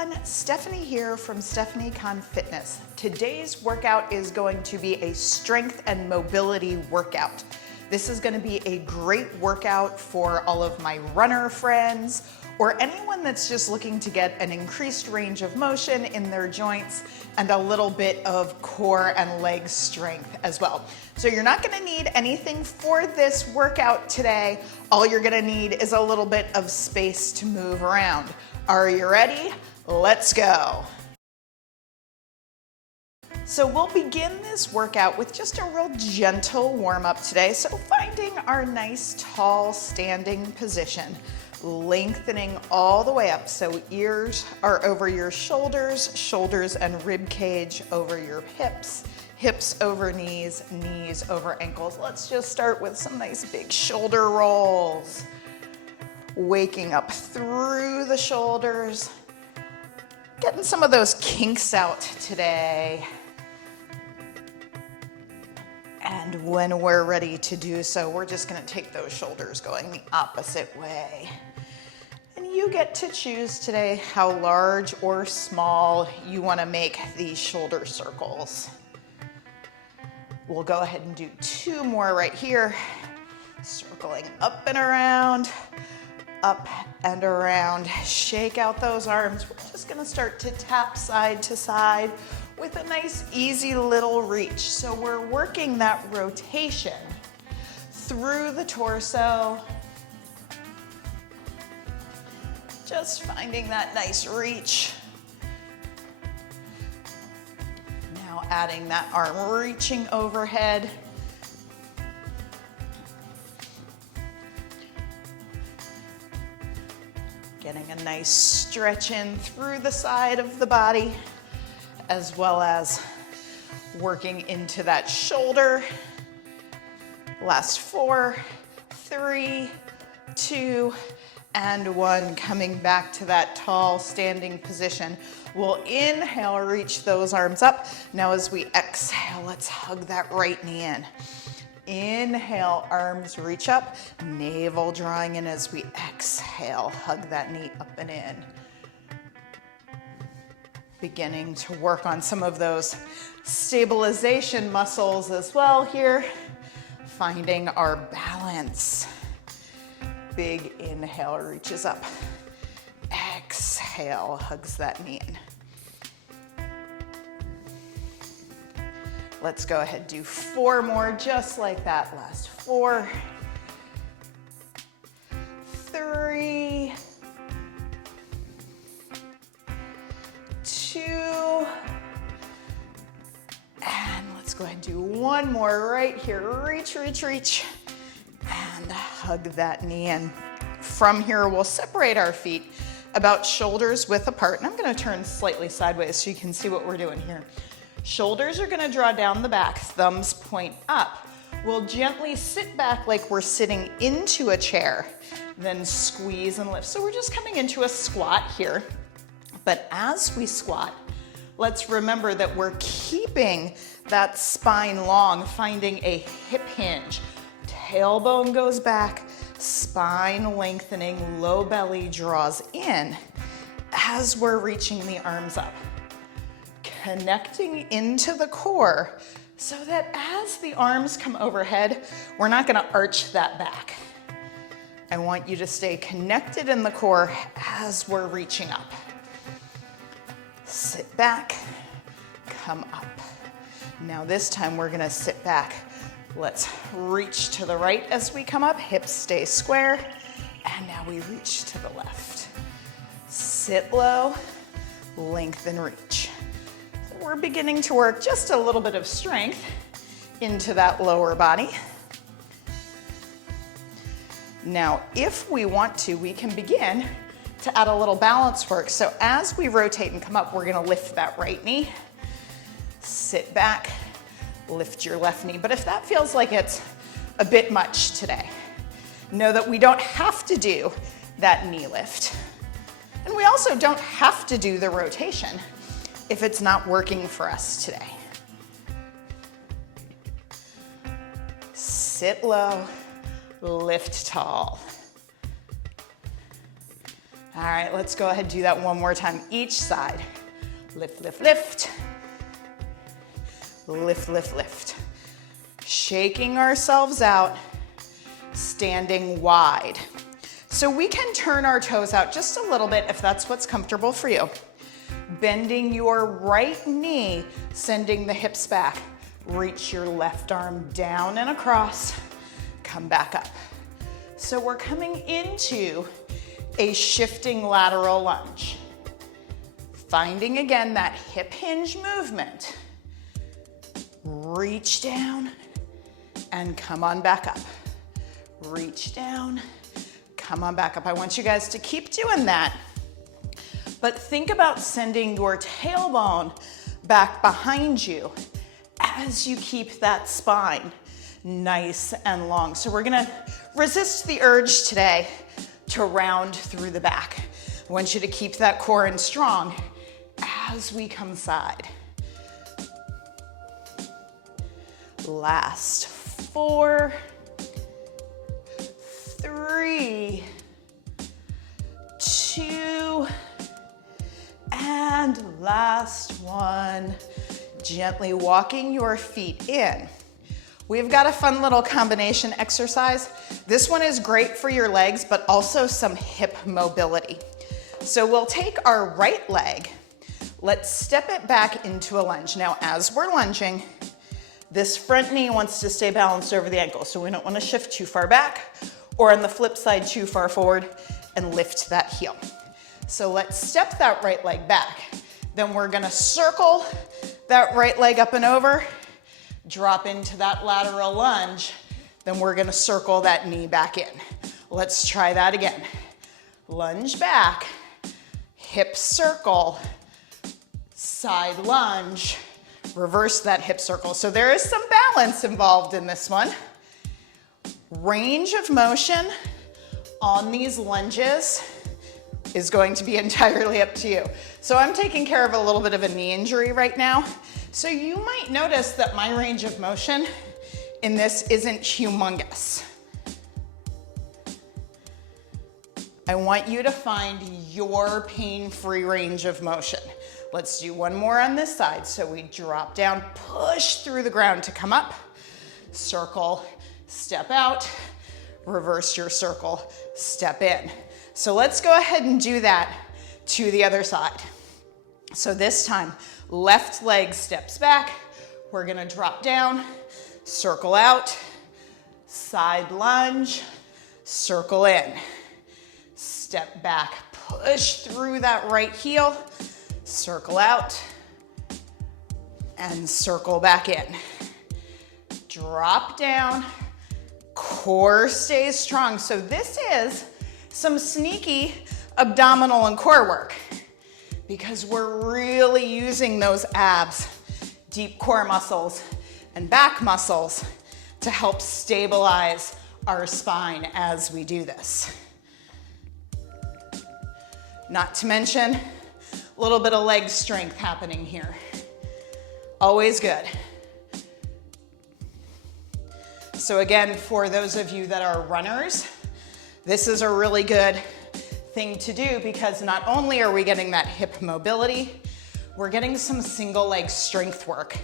everyone, Stephanie here from Stephanie Con Fitness. Today's workout is going to be a strength and mobility workout. This is going to be a great workout for all of my runner friends or anyone that's just looking to get an increased range of motion in their joints and a little bit of core and leg strength as well. So you're not going to need anything for this workout today. All you're going to need is a little bit of space to move around. Are you ready? Let's go. So we'll begin this workout with just a real gentle warm-up today. So finding our nice tall standing position, lengthening all the way up. So ears are over your shoulders, shoulders and rib cage over your hips, hips over knees, knees over ankles. Let's just start with some nice big shoulder rolls. Waking up through the shoulders, getting some of those kinks out today. And when we're ready to do so, we're just gonna take those shoulders going the opposite way. And you get to choose today how large or small you wanna make these shoulder circles. We'll go ahead and do 2 more right here. Circling up and around, up and around. Shake out those arms. We're just gonna start to tap side to side with a nice easy little reach. So we're working that rotation through the torso. Just finding that nice reach. Now adding that arm reaching overhead. Getting a nice stretch in through the side of the body, as well as working into that shoulder. Last 4, 3, 2, and 1. Coming back to that tall standing position. We'll inhale, reach those arms up. Now as we exhale, let's hug that right knee in. Inhale, arms reach up, navel drawing in as we exhale, hug that knee up and in. Beginning to work on some of those stabilization muscles as well here. Finding our balance. Big inhale reaches up. Exhale, hugs that knee in. Let's go ahead, do 4 more just like that. Last 4, 3, 2, and let's go ahead and do 1 more right here. Reach, reach, reach, and hug that knee in. From here, we'll separate our feet about shoulders width apart, and I'm gonna turn slightly sideways so you can see what we're doing here. Shoulders are gonna draw down the back, thumbs point up. We'll gently sit back like we're sitting into a chair, then squeeze and lift. So we're just coming into a squat here. But as we squat, let's remember that we're keeping that spine long, finding a hip hinge. Tailbone goes back, spine lengthening, low belly draws in as we're reaching the arms up. Connecting into the core so that as the arms come overhead, we're not gonna arch that back. I want you to stay connected in the core as we're reaching up. Sit back, come up. Now this time we're gonna sit back. Let's reach to the right as we come up, hips stay square, and now we reach to the left. Sit low, lengthen, reach. We're beginning to work just a little bit of strength into that lower body. Now, if we want to, we can begin to add a little balance work. So as we rotate and come up, we're gonna lift that right knee, sit back, lift your left knee. But if that feels like it's a bit much today, know that we don't have to do that knee lift. And we also don't have to do the rotation if it's not working for us today. Sit low, lift tall. All right, let's go ahead and do that one more time. Each side. Lift, lift, lift. Lift, lift, lift. Shaking ourselves out, standing wide. So we can turn our toes out just a little bit if that's what's comfortable for you. Bending your right knee, sending the hips back. Reach your left arm down and across. Come back up. So we're coming into a shifting lateral lunge. Finding again that hip hinge movement. Reach down and come on back up. Reach down, come on back up. I want you guys to keep doing that. But think about sending your tailbone back behind you as you keep that spine nice and long. So we're gonna resist the urge today to round through the back. I want you to keep that core in strong as we come side. Last 4, 3, 2, and last 1. Gently walking your feet in. We've got a fun little combination exercise. This one is great for your legs, but also some hip mobility. So we'll take our right leg, let's step it back into a lunge. Now, as we're lunging, this front knee wants to stay balanced over the ankle, so we don't want to shift too far back, or on the flip side, too far forward, and lift that heel. So let's step that right leg back. Then we're gonna circle that right leg up and over, drop into that lateral lunge, then we're gonna circle that knee back in. Let's try that again. Lunge back, hip circle, side lunge, reverse that hip circle. So there is some balance involved in this one. Range of motion on these lunges is going to be entirely up to you. So I'm taking care of a little bit of a knee injury right now. So you might notice that my range of motion in this isn't humongous. I want you to find your pain-free range of motion. Let's do one more on this side. So we drop down, push through the ground to come up, circle, step out, reverse your circle, step in. So let's go ahead and do that to the other side. So this time, left leg steps back. We're gonna drop down, circle out, side lunge, circle in. Step back, push through that right heel, circle out, and circle back in. Drop down, core stays strong. So this is some sneaky abdominal and core work because we're really using those abs, deep core muscles, and back muscles to help stabilize our spine as we do this. Not to mention a little bit of leg strength happening here. Always good. So again, for those of you that are runners, this is a really good thing to do because not only are we getting that hip mobility, we're getting some single leg strength work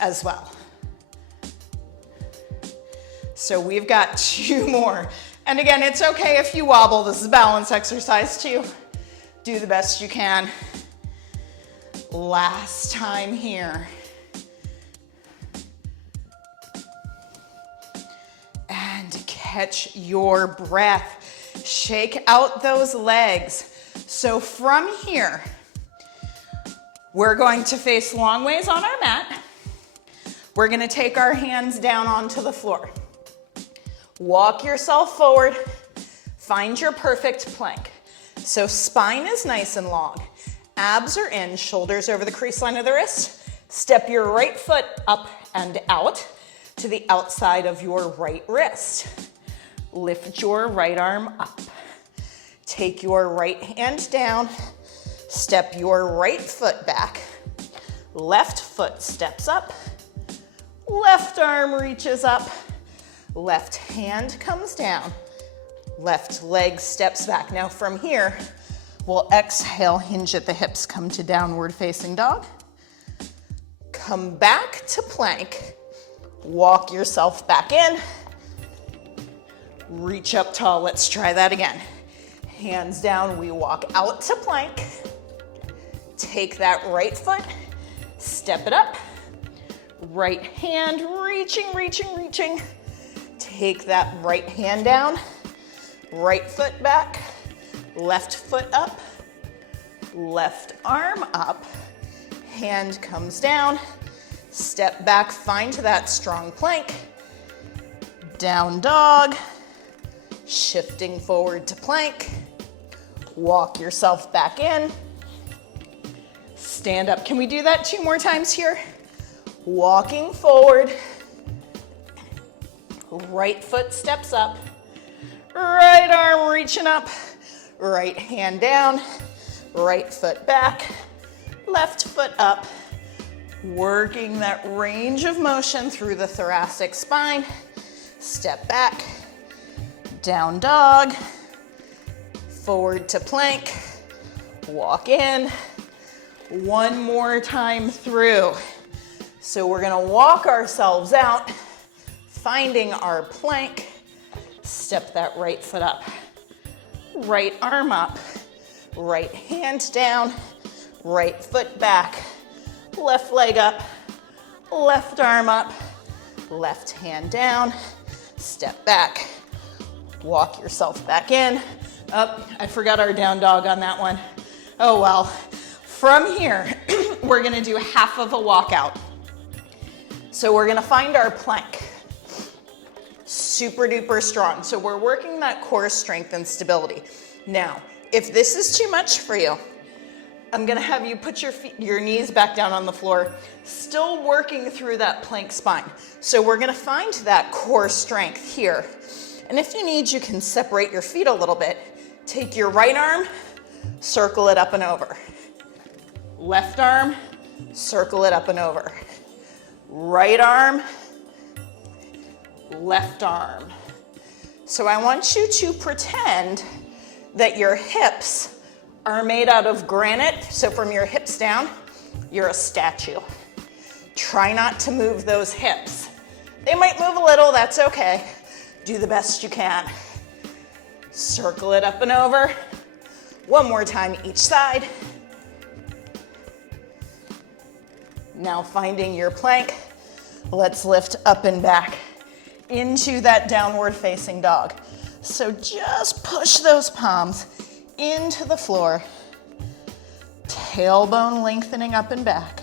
as well. So we've got 2 more. And again, it's okay if you wobble. This is a balance exercise too. Do the best you can. Last time here. And catch your breath. Shake out those legs. So from here, we're going to face long ways on our mat. We're gonna take our hands down onto the floor. Walk yourself forward. Find your perfect plank. So spine is nice and long. Abs are in, shoulders over the crease line of the wrist. Step your right foot up and out to the outside of your right wrist. Lift your right arm up. Take your right hand down. Step your right foot back. Left foot steps up. Left arm reaches up. Left hand comes down. Left leg steps back. Now from here, We'll exhale, hinge at the hips, come to downward facing dog. Come back to plank. Walk yourself back in. Reach up tall. Let's try that again. Hands down, we walk out to plank. Take that right foot, step it up. Right hand, reaching, reaching, reaching. Take that right hand down. Right foot back. Left foot up. Left arm up. Hand comes down. Step back, find that strong plank. Down dog. Shifting forward to plank. Walk yourself back in. Stand up. Can we do that 2 more times here? Walking forward. Right foot steps up. Right arm reaching up. Right hand down. Right foot back. Left foot up. Working that range of motion through the thoracic spine. Step back. Down dog. Forward to plank. Walk in. 1 more time through. So we're gonna walk ourselves out, finding our plank. Step that right foot up. Right arm up. Right hand down. Right foot back. Left leg up. Left arm up. Left hand down. Step back. Walk yourself back in. Oh, I forgot our down dog on that one. Oh well. From here, we're gonna do half of a walkout. So we're gonna find our plank. Super duper strong. So we're working that core strength and stability. Now, if this is too much for you, I'm gonna have you put your knees back down on the floor, still working through that plank spine. So we're gonna find that core strength here. And if you need, you can separate your feet a little bit. Take your right arm, circle it up and over. Left arm, circle it up and over. Right arm, left arm. So I want you to pretend that your hips are made out of granite. So from your hips down, you're a statue. Try not to move those hips. They might move a little, that's okay. Do the best you can. Circle it up and over. 1 more time each side. Now finding your plank, let's lift up and back into that downward facing dog. So just push those palms into the floor, tailbone lengthening up and back.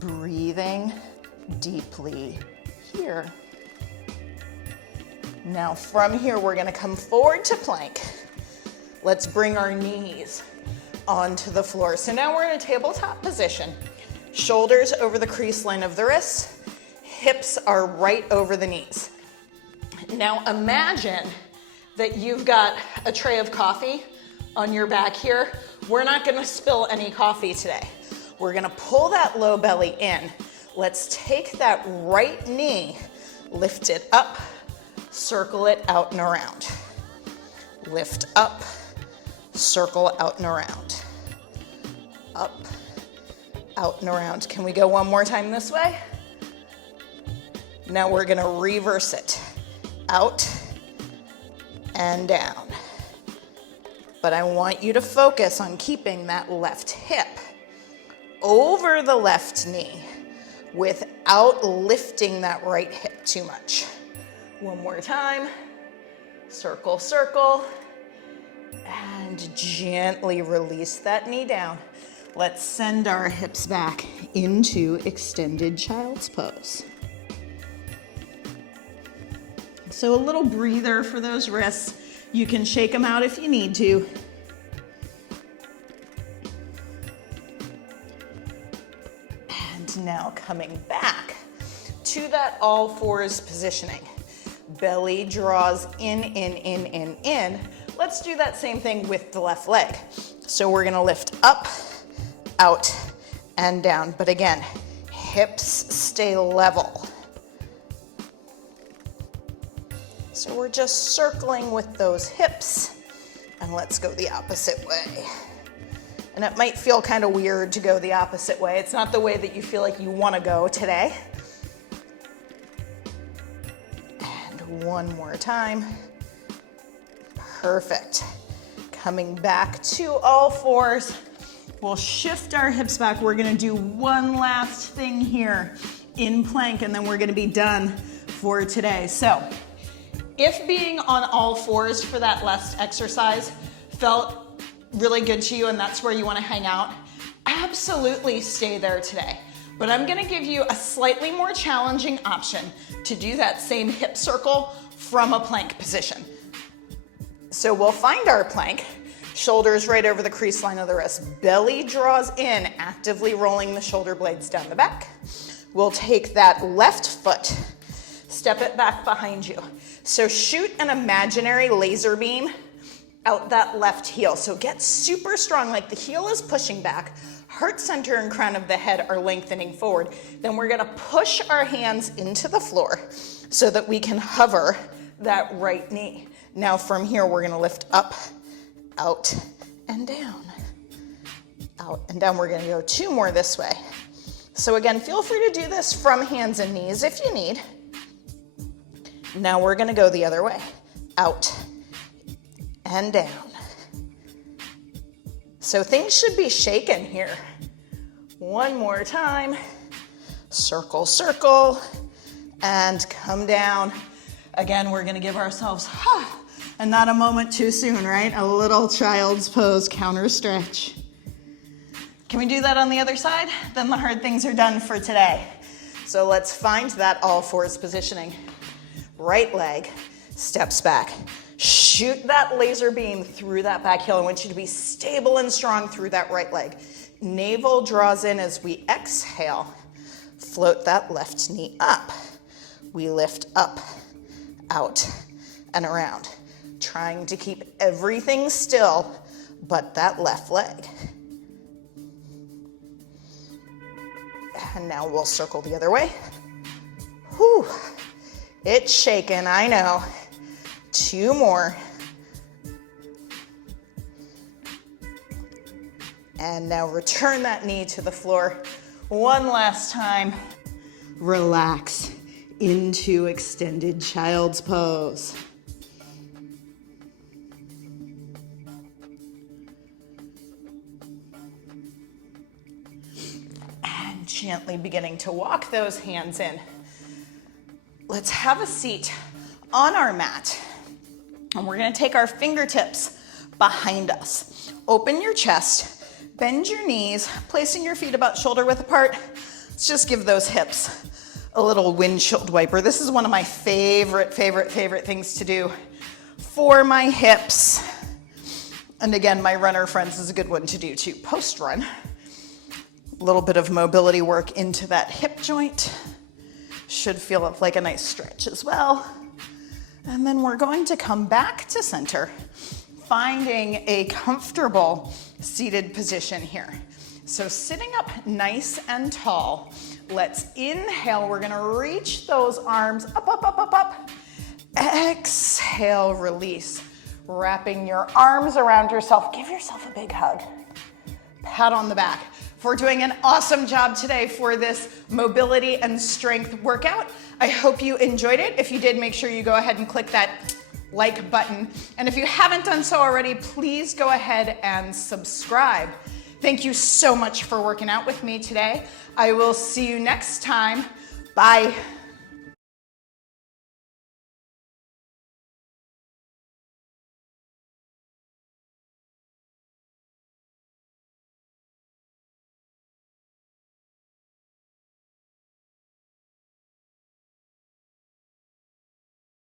Breathing deeply here. Now from here, we're gonna come forward to plank. Let's bring our knees onto the floor. So now we're in a tabletop position. Shoulders over the crease line of the wrists. Hips are right over the knees. Now imagine that you've got a tray of coffee on your back here. We're not gonna spill any coffee today. We're gonna pull that low belly in. Let's take that right knee, lift it up, circle it out and around. Lift up, circle out and around. Up, out and around. Can we go 1 more time this way? Now we're gonna reverse it. Out and down. But I want you to focus on keeping that left hip over the left knee without lifting that right hip too much. 1 more time. Circle, circle. And gently release that knee down. Let's send our hips back into extended child's pose. So a little breather for those wrists. You can shake them out if you need to. And now coming back to that all fours positioning. Belly draws in, in, in, in, in. Let's do that same thing with the left leg. So we're gonna lift up, out, and down. But again, hips stay level. So we're just circling with those hips, and let's go the opposite way. And it might feel kind of weird to go the opposite way. It's not the way that you feel like you want to go today. And one more time. Perfect. Coming back to all fours. We'll shift our hips back. We're gonna do one last thing here in plank, and then we're gonna be done for today. So, if being on all fours for that last exercise felt really good to you and that's where you want to hang out, absolutely stay there today. But I'm going to give you a slightly more challenging option to do that same hip circle from a plank position. So we'll find our plank, shoulders right over the crease line of the wrist, belly draws in, actively rolling the shoulder blades down the back. We'll take that left foot, step it back behind you. So shoot an imaginary laser beam out that left heel. So get super strong, like the heel is pushing back, heart center and crown of the head are lengthening forward. Then we're gonna push our hands into the floor so that we can hover that right knee. Now from here, we're gonna lift up, out, and down. Out and down. We're gonna go 2 more this way. So again, feel free to do this from hands and knees if you need. Now we're gonna go the other way. Out and down. So things should be shaken here. One more time. Circle, circle, and come down. Again, we're gonna give ourselves, and not a moment too soon, right? A little child's pose, counter stretch. Can we do that on the other side? Then the hard things are done for today. So let's find that all fours positioning. Right leg steps back. Shoot that laser beam through that back heel. I want you to be stable and strong through that right leg. Navel draws in as we exhale. Float that left knee up. We lift up, out, and around. Trying to keep everything still but that left leg. And now we'll circle the other way. Whew. It's shaking, I know. 2 more. And now return that knee to the floor. One last time. Relax into extended child's pose. And gently beginning to walk those hands in. Let's have a seat on our mat. And we're gonna take our fingertips behind us. Open your chest, bend your knees, placing your feet about shoulder width apart. Let's just give those hips a little windshield wiper. This is one of my favorite things to do for my hips. And again, my runner friends is a good one to do too, post-run. A little bit of mobility work into that hip joint. Should feel like a nice stretch as well. And then we're going to come back to center, finding a comfortable seated position here. So sitting up nice and tall, let's inhale. We're gonna reach those arms up, up, up, up, up. Exhale, release. Wrapping your arms around yourself. Give yourself a big hug. Pat on the back for doing an awesome job today for this mobility and strength workout. I hope you enjoyed it. If you did, make sure you go ahead and click that like button. And if you haven't done so already, please go ahead and subscribe. Thank you so much for working out with me today. I will see you next time. Bye.